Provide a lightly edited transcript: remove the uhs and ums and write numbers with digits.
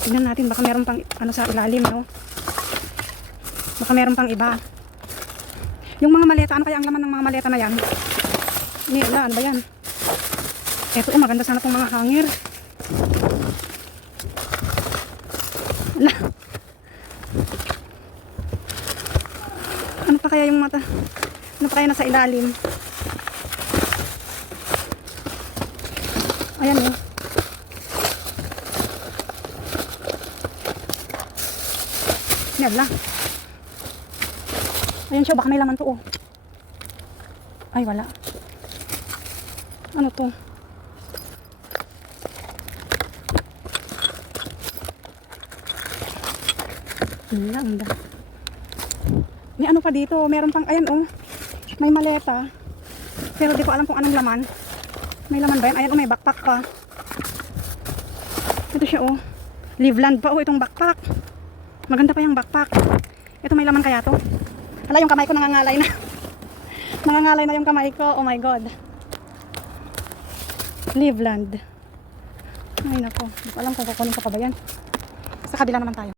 Tingnan natin, baka meron pang ano sa ilalim, no? Baka meron pang iba. Yung mga maleta, ano kaya ang laman ng mga maleta na yan? Nila, ano ba yan? Eto, maganda sana itong mga hangir. Ala. Ano pa kaya yung mata? Ano pa kaya nasa ilalim? Ayan, oh. Yala. Ayan siya, baka may laman to, oh. Ay, wala. Ano to? Lang. May ano pa dito, meron pang, ayan, oh. May maleta. Pero di ko alam kung anong laman. May laman ba yan? Ayan, oh, may backpack pa. Ito siya, oh. Liveland pa, oh, itong backpack. Maganda pa yung backpack. Ito, may laman kaya to? Hala, yung kamay ko nangangalay na. Nangangalay na yung kamay ko. Oh my God. Liveland. Ay, nako. Hindi ko alam kung kukunin ko pa ba yan. Sa kabila naman tayo.